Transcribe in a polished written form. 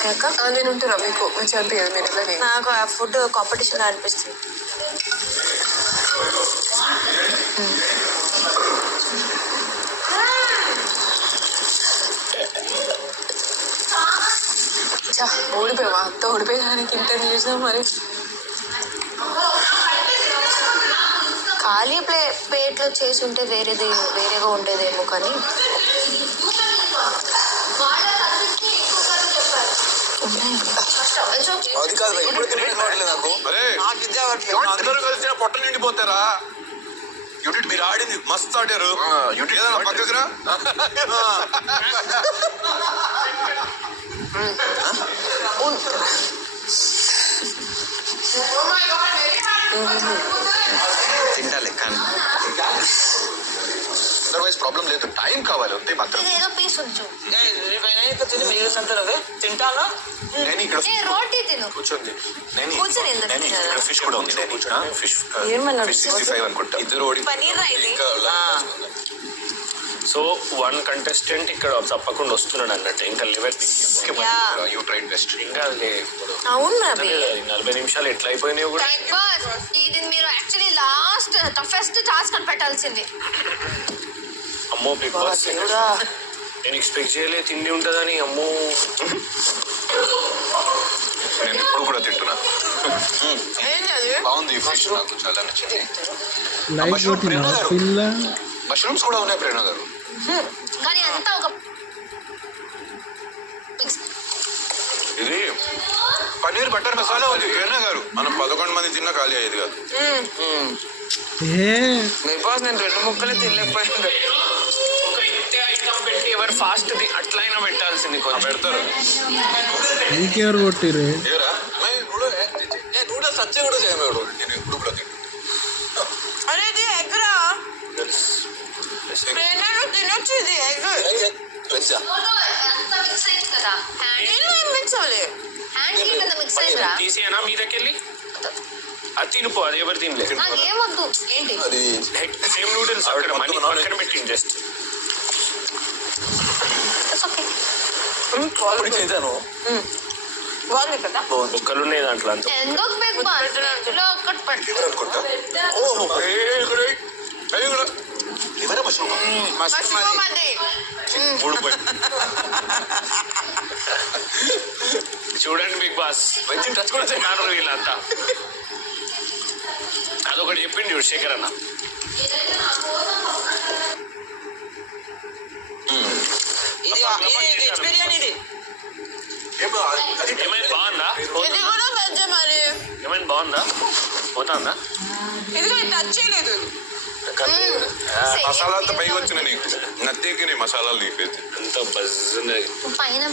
Okay అక్క, నేను ఉంటాను. మీకు మంచిగా అనిపించదు మీరు ఇట్లా? నాకు ఆ ఫుడ్ కాంపిటీషన్ అనిపిస్తుంది. ఓడిపోయావా? అంత ఓడిపోయడానికి ఇంత చేసినా మరి. ఖాళీ ప్లేట్లో చేసి ఉంటే వేరేగా ఉండేదేమో కానీ అది కాదు ఇప్పుడు నాకు అందరూ కలిసి పొట్ట నిండిపోతారా? యూనిట్ మీరు ఆడింది మస్తు ఆడారు. యూనిట్ పక్కకు రా. తింటాలే కానీ అదర్వైజ్ ప్రాబ్లం లేదు. టైం కావాలి అంతే మాత్రం. ఏదో పీస్ ఉంచు. తింటానా? నేను ఇక్కడ రోటీ తిను. కూర్చోండి. నేను కూర్చొని ఇక్కడ ఫిష్ కూడా ఉంది. ఫిష్ 65 అనుకుంటా. ఇద్దరు పనీర్ రైది. సో 1 contestant ఇక్కడ తప్పకుండా వస్తున్నాడు అన్నట్టు. ఇంకా 11 యూ ట్రైడ్ బెస్ట్. ఇంకా ఇప్పుడు అవును రవి. 40 నిమిషాలు ఎట్లా అయిపోయినాయి కూడా. ఇది మీరు యాక్చువల్లీ లాస్ట్ టఫెస్ట్ టాస్క్ అని పెట్టాల్సింది. అమ్మో బిగ్ బాస్ నేను ఎక్స్పెక్ట్ చేయలే తిండి ఉంటుందని. అమ్మో నేను ఇప్పుడు కూడా తింటున్నా. బాగుంది ఫిష్, నాకు చాలా నచ్చింది. మష్రూమ్స్ కూడా ఉన్నాయి ప్రేరణ గారు. కానీ అంతా ఒక ఇది పన్నీర్ బటర్ మసాలా ఉంది ప్రేరణ గారు. మనం 11 మంది తిన్నా ఖాళీ అయ్యేది కాదు. నేను 2 ముక్కలే తినలేకపోయాను. ఒక ఇంతే ఐటమ్ పెట్టి ఎవరు ఫాస్ట్ అట్లయినా పెట్టాల్సింది. కొంచెం పెడతారు. ఇంకెవరు కొట్టిరు? ఏరా నూడిల్స్ సచ్చి కూడా చేయమేడు. నేను ఎప్పుడు కూడా తింటాను. అనేది ఎగ్రా తినొచ్చు. ఇది ఎగ్ వెజ్జా? మిక్స్ అవ్వలే. తీసేనా మీదకెళ్ళి అది తినిపో. అది ఎవరు తినలేదు. ఏమొద్దు. ఏంటి అది సేమ్ నూడిల్స్ అక్కడ మనీ పక్కన పెట్టింది. జస్ట్ చేశాను. బాగుంది కదా? ఒక్కలు ఉన్నాయి దాంట్లో. అంత ఎందుకు బిగ్ బాస్ ఒక్కటి పట్టు అనుకుంటా. ఇవరే మష్రూమ్. మష్రూమ్ అది చూడండి బిగ్ బాస్ వెజ్ టచ్ కూడా నాన్న వీళ్ళంతా. అదొకటి చెప్పింది చూడు శేఖర్ అన్న. వెజ్ బిర్యానీ. ఏమైనా బాగుందా? ఇది కూడా వెజ్ మరి. ఏమైనా బాగుందా? పోతాందా? ఇది టచ్ చేయలేదు. మసాలా అంతా పైకి వచ్చిన నీకు నత్తేకి నీ మసాలాలు నీకు అంత బజ్ పైన